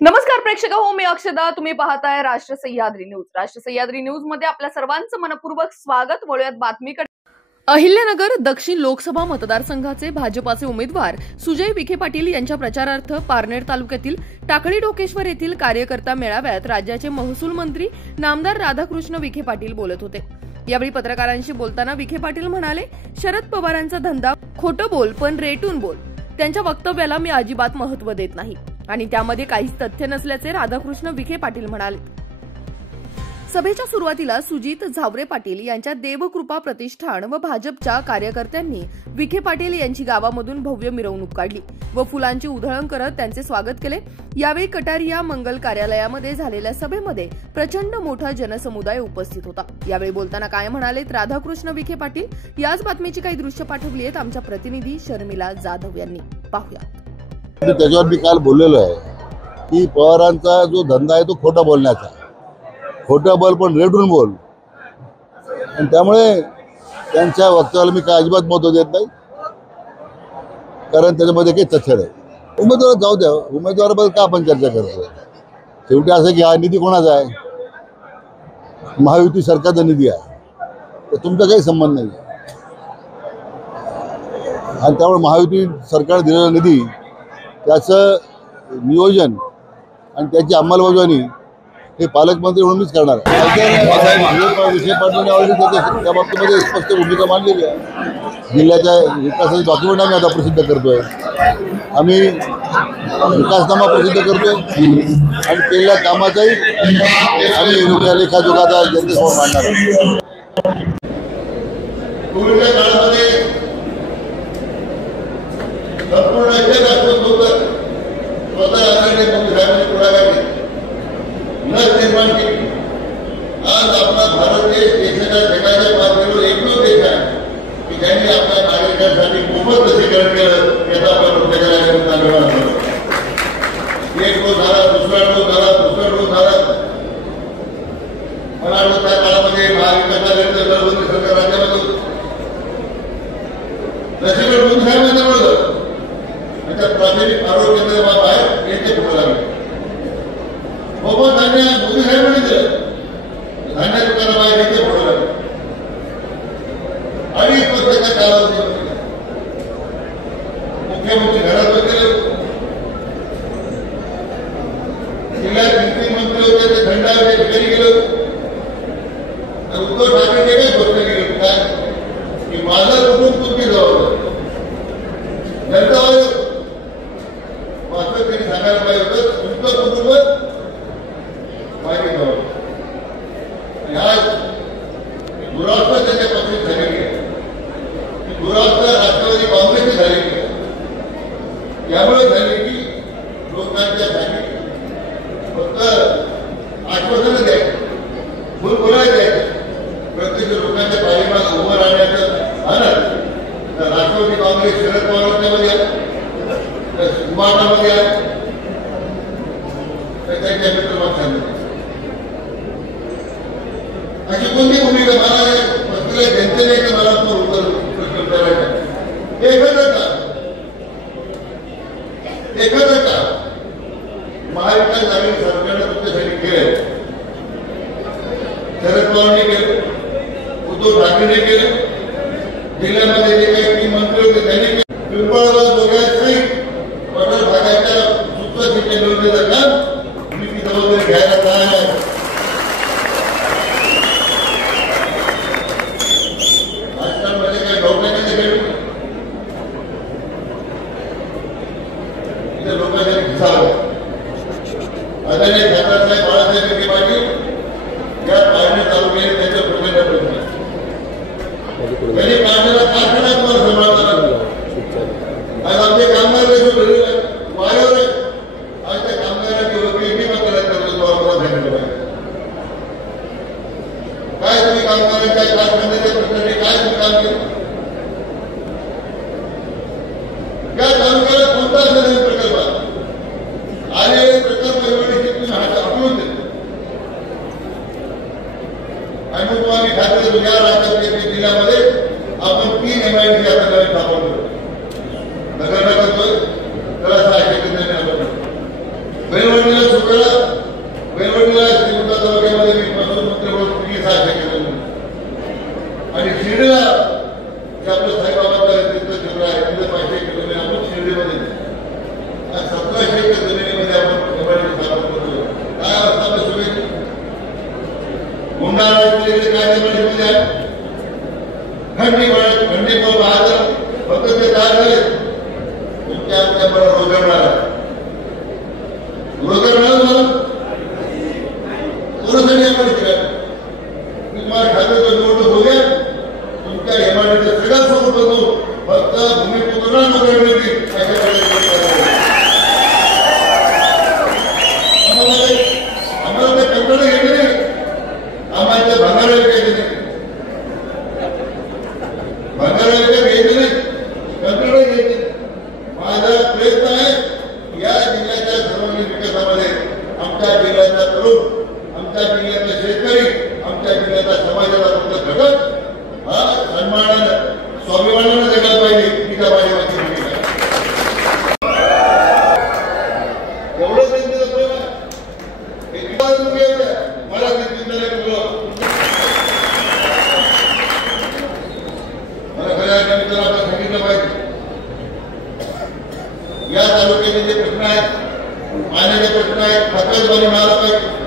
नमस्कार प्रेक्षक हो, मी अक्षदा. तुम्ही पाहताय राष्ट्र सह्याद्री न्यूज. राष्ट्र सह्याद्री न्यूज मध्ये आपल्या सर्वांचं मनपूर्वक स्वागत. वळूयात बातमीकडे. अहिल्यानगर दक्षिण लोकसभा मतदारसंघाचे भाजपाचे उमेदवार सुजय विखे पाटील यांच्या प्रचारार्थ पारनेर तालुक्यातील टाकळी डोकेश्वर येथील कार्यकर्ता मेळाव्यात राज्याचे महसूल मंत्री नामदार राधाकृष्ण विखे पाटील बोलत होते. यावेळी पत्रकारांशी बोलताना विखे पाटील म्हणाले, शरद पवारांचा धंदा खोटं बोल पण रेटून बोल. त्यांच्या वक्तव्याला मी अजिबात महत्व देत नाही आणि त्यामध्ये काहीच तथ्य नसल्याचे राधाकृष्ण विखे पाटील म्हणाले. सभेच्या सुरुवातीला सुजित झावरे पाटील यांच्या देवकृपा प्रतिष्ठान व भाजपच्या कार्यकर्त्यांनी विखे पाटील यांची गावामधून भव्य मिरवणूक काढली व फुलांची उधळण करत त्यांचे स्वागत केले. यावेळी कटारिया मंगल कार्यालयामध्ये झालेल्या सभेमध्ये प्रचंड मोठा जनसमुदाय उपस्थित होता. यावेळी बोलताना काय म्हणालेत राधाकृष्ण विखे पाटील, याच बातमीची काही दृश्य पाठवली आहेत आमच्या प्रतिनिधी शर्मिला जाधव यांनी. पाहूया. त्याच्यावर मी काल बोललेलो आहे की पवारांचा जो धंदा आहे तो खोटा बोलण्याचा, खोटा बोल पण रेटून बोल, आणि त्यामुळे त्यांच्या वक्तव्याला मी काय अजिबात महत्व देत नाही, कारण त्याच्यामध्ये काही तथ्य नाही. उमेदवार जाऊ द्या, उमेदवाराबद्दल का आपण चर्चा करतो. शेवटी असं की हा निधी कोणाचा आहे, महायुती सरकारचा निधी आहे, तर तुमचा काही संबंध नाही. आणि त्यामुळे महायुती सरकार दिलेला निधी, त्याचं नियोजन आणि त्याची अंमलबजावणी हे पालकमंत्री म्हणून मीच करणार आहे. विखे पाटलांनी त्या बाबतीमध्ये स्पष्ट भूमिका मांडलेली आहे. जिल्ह्याच्या विकासाचे डॉक्युमेंट आम्ही आता प्रसिद्ध करतोय, आम्ही विकासनामा प्रसिद्ध करतोय आणि केलेल्या कामाचाही आम्ही लेखाजोखाचा जनतेसमोर मांडणार आहे. पूर्वीच्या काळामध्ये संपूर्ण निर्माण केली. आज आपला भारत देश देशाच्या जगाच्या पातळीवर एकमेव देश आहे की ज्यांनी आपल्या नागरिकांसाठी मोफत लसीकरण केलं. याचा आपण एक डोस झाला, दुसरा डोस झाला, दुसरा डोस झाला. मला वाटतं त्या काळामध्ये महाविकास आघाडीचं दरबंदी सरकार राज्यामध्ये होतं. लसीकरण 2 महिन्यामध्ये होतं आणि त्या प्राथमिक आरोग्य केंद्र बाहेर यांचे पुढे लागले. मोफत धान्य मोदी साहेबांनी दिलं, धान्य दुकानाबाहेर येते पुढे लागले. 2.5 वर्षाच्या कालावधीमध्ये मुख्यमंत्री घरात बसलेले, जिल्ह्यात मंत्री होते ते थंडावरच्या ठिकाणी गेलो. उद्धव ठाकरे एकच गोष्ट केली, काय की माझं कुटुंब तुमची जबाबदारी. जनता मात्र त्यांनी सांगायला पाहिजे होतं, तुमचं कुटुंब माझी जबाबदारी. आज दुरावस्था त्याच्यापासून झालेली आहे, दुरावस्था राष्ट्रवादी काँग्रेसची झालेली आहे. यामुळे झाली की लोकांच्यासाठी फक्त आश्वासनं द्यायचं, फुल बोलायला द्यायचं. प्रत्येक लोकांच्या पाठीमागे उभं राहण्याचं आलं तर राष्ट्रवादी काँग्रेस शरद पवारांच्यामध्ये आहे, उभाटामध्ये आहे, तर त्यांच्या मित्रमत सांगितलं. अशी कोणती भूमिका मला बसलेल्या जनतेने मला उत्तर प्रश्न करायचा. एखादं का महाविकास आघाडी सरकारनं तुमच्यासाठी केलं, शरद पवारांनी केलं, उद्धव ठाकरेंनी केलं, जिल्ह्यामध्ये जे काही 3 मंत्री होते त्यांनी केलं. पिंपळगाव दोघांचाही पठार भागाच्या सुप्त सिंचन योजनेचं काम मी ती जबाबदारी घ्यायला तयार आहे. राजकारणामध्ये काही डॉक्टरांचे खेळ इथे लोकांच्या घुसावं. आदरणीय खासदारसाहेब बाळासाहेब विखे पाटील या पारनेर तालुक्याने त्यांच्या प्रचंड प्रयत्न त्यांनी पारनेरला कारखाना तुम्हाला सांभाळताना आज आमचे कामगार वाऱ्यावर आहे. आज त्या कामगारांची वकील करायला करतो तुम्हाला सांगितलं पाहिजे. काय तुम्ही कामगारांच्या कारखान्याच्या प्रश्नाने काय तुम्ही काम केलं? या तालुक्याला कोणता नवीन प्रकल्प आलेले प्रकल्प एवढे तुम्ही हटवून देतो. आणि मग तुम्हाला खात्री देतो या राज्यात जिल्ह्यामध्ये आपण 3 MIDC आता स्थापन करतो. नगर करतोय त्याला 600 केंद्राने आपण बेलवडीला सुद्धा बेलवडीला श्रीमंत तालुक्यामध्ये मी प्रधानमंत्री म्हणून 30 वर्ष केलं आणि शिर्डीला जे आपलं साईबाबांचं तीर्थक्षेत्र आहे तिथे 500 केलेले आपण शिर्डीमध्ये 1700 एकर जमिनीमध्ये आपण एमआयडीसी स्थापन करतो. काय अवस्था सुरू मुंडाळा काय एमआयडीसीमध्ये आहे खंडी बहादर फक्त ते तयार झाले तुमच्या मला रोजगार मिळाला रोजगार मिळाला मला कोणासाठी एमआयडीसी तुम्हाला खात्याचं निवडणूक हो गया तुमच्या एमआयडीचं सगळं सोबत बघू फक्त भूमिपुत्रांना नोकरी मिळतील आम्हाला ते कंटाळा घ्यायचे नाही आम्हाला भंगारा घ्यायचे नाही भंगारा घ्यायचे नाही कंटाळा घ्यायचे माझा प्रयत्न आहे या जिल्ह्याच्या सर्वांगीण विकासामध्ये आमच्या जिल्ह्याचा तरुण आमच्या जिल्ह्यातला शेतकरी आमच्या जिल्ह्याचा समाजाचा फक्त घटक हा सन्मानानं स्वाभिमानानं जगायला पाहिजे तिच्या पाठीमागची भूमिका एवढं सांगितलं मला मला खऱ्या अर्थाने आपण सांगितलं पाहिजे या तालुक्याचे जे प्रश्न आहेत पाण्याचे प्रश्न आहेत खताचं पाणी मिळालं पाहिजे